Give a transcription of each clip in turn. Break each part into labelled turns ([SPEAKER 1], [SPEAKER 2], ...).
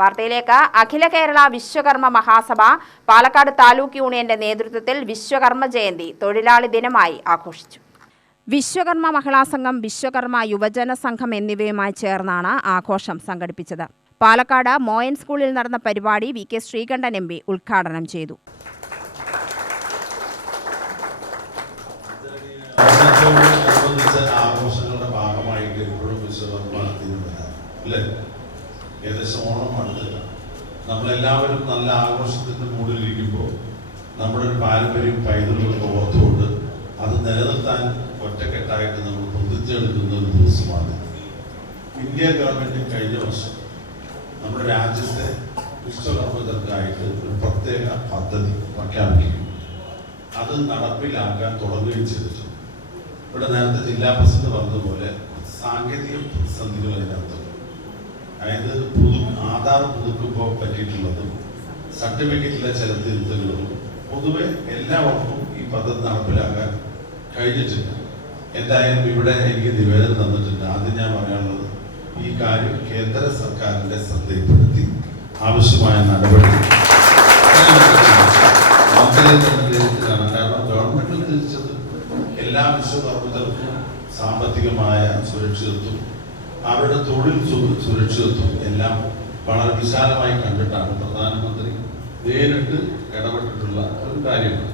[SPEAKER 1] വാർത്തയിലേക്ക്. അഖില കേരള വിശ്വകർമ്മ മഹാസഭ പാലക്കാട് താലൂക്ക് യൂണിയന്റെ നേതൃത്വത്തിൽ വിശ്വകർമ്മ ജയന്തി തൊഴിലാളി ദിനമായി ആഘോഷിച്ചു. വിശ്വകർമ്മ മഹിളാ സംഘം വിശ്വകർമ്മ യുവജന സംഘം എന്നിവയുമായി ചേർന്നാണ് ആഘോഷം സംഘടിപ്പിച്ചത്. പാലക്കാട് മോയൻ സ്കൂളിൽ നടന്ന പരിപാടി V K Sreekantan M P ഉദ്ഘാടനം ചെയ്തു.
[SPEAKER 2] ആഘോഷങ്ങളുടെ ഭാഗമായിട്ട് എപ്പോഴും വിശ്വകർമ്മ ദിനം വരാം അല്ലേ? ഏകദേശം ഓണം അടുത്തില്ല നമ്മളെല്ലാവരും നല്ല ആഘോഷത്തിന്റെ മൂടിലിരിക്കുമ്പോൾ നമ്മുടെ ഒരു പാരമ്പര്യം പൈതൃകങ്ങളൊക്കെ ഓർത്തുകൊണ്ട് അത് നിലനിർത്താൻ ഒറ്റക്കെട്ടായിട്ട് നമ്മൾ പ്രതിജ്ഞെടുക്കുന്ന ഒരു ദിവസമാണ് ഇന്ത്യ ഗവൺമെന്റ് കഴിഞ്ഞ വർഷം നമ്മുടെ രാജ്യത്തെ വിശ്വകർമ്മകർക്കായിട്ട് ഒരു പ്രത്യേക പദ്ധതി പ്രഖ്യാപിക്കും അത് നടപ്പിലാക്കാൻ തുടങ്ങുകയും ചെയ്തിട്ടുണ്ട്. ഇവിടെ നേരത്തെ ജില്ലാ പ്രസിഡന്റ് പറഞ്ഞതുപോലെ സാങ്കേതിക പ്രതിസന്ധികൾ അതിനകത്ത് അതായത് പുതു ആധാർ പുതുക്കുമ്പോൾ പറ്റിയിട്ടുള്ളതും സർട്ടിഫിക്കറ്റിലെ ചില തിരുത്തലുകളും പൊതുവെ എല്ലാവർക്കും ഈ പദ്ധതി നടപ്പിലാക്കാൻ കഴിഞ്ഞിട്ടില്ല എന്തായാലും ഇവിടെ എനിക്ക് നിവേദനം തന്നിട്ടുണ്ട്. ആദ്യം ഞാൻ പറയാനുള്ളത് ഈ കാര്യം കേന്ദ്ര സർക്കാരിന്റെ ശ്രദ്ധയിൽപ്പെടുത്തി ആവശ്യമായ നടപടി മന്ത്രിയെ കാരണം ഗവൺമെന്റ് തിരിച്ചത് എല്ലാ വിശ്വകർമ്മിതർക്കും സാമ്പത്തികമായ സുരക്ഷിതത്വം അവരുടെ തൊഴിൽ സുരക്ഷിതത്വം എല്ലാം വളരെ വിശാലമായി കണ്ടിട്ടാണ് പ്രധാനമന്ത്രി നേരിട്ട് ഇടപെട്ടിട്ടുള്ള ഒരു കാര്യമാണ്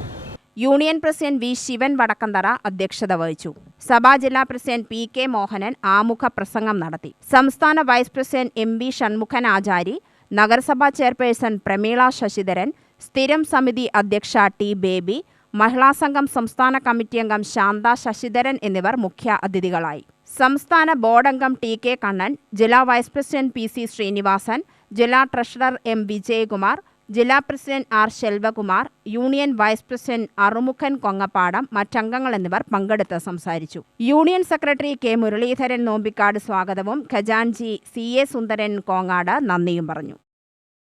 [SPEAKER 1] union president V Sivan Vadakkanthara അധ്യക്ഷത വഹിച്ചു. സഭാ ജില്ലാ പ്രസിഡന്റ് പി കെ മോഹനൻ ആമുഖ പ്രസംഗം നടത്തി. സംസ്ഥാന vice president M V Shanmukhan Achari നഗരസഭാ ചെയർപേഴ്സൺ പ്രമീള ശശിധരൻ സ്ഥിരം സമിതി അധ്യക്ഷ ടി ബേബി മഹിളാ സംഘം സംസ്ഥാന കമ്മിറ്റി അംഗം ശാന്ത ശശിധരൻ എന്നിവർ മുഖ്യ അതിഥികളായി. സംസ്ഥാന ബോർഡ് അംഗം ടി കെ കണ്ണൻ ജില്ലാ vice president P C Srinivasan ജില്ലാ ട്രഷറർ എം വിജയകുമാർ ജില്ലാ president R Selvakumar union vice president Arumukhan Kongappadam മറ്റംഗങ്ങൾ എന്നിവർ പങ്കെടുത്ത് സംസാരിച്ചു. Union secretary K Muraleedharan Nompikkad സ്വാഗതവും ഖജാൻജി സി എ സുന്ദരൻ കോങ്ങാട് നന്ദിയും പറഞ്ഞു.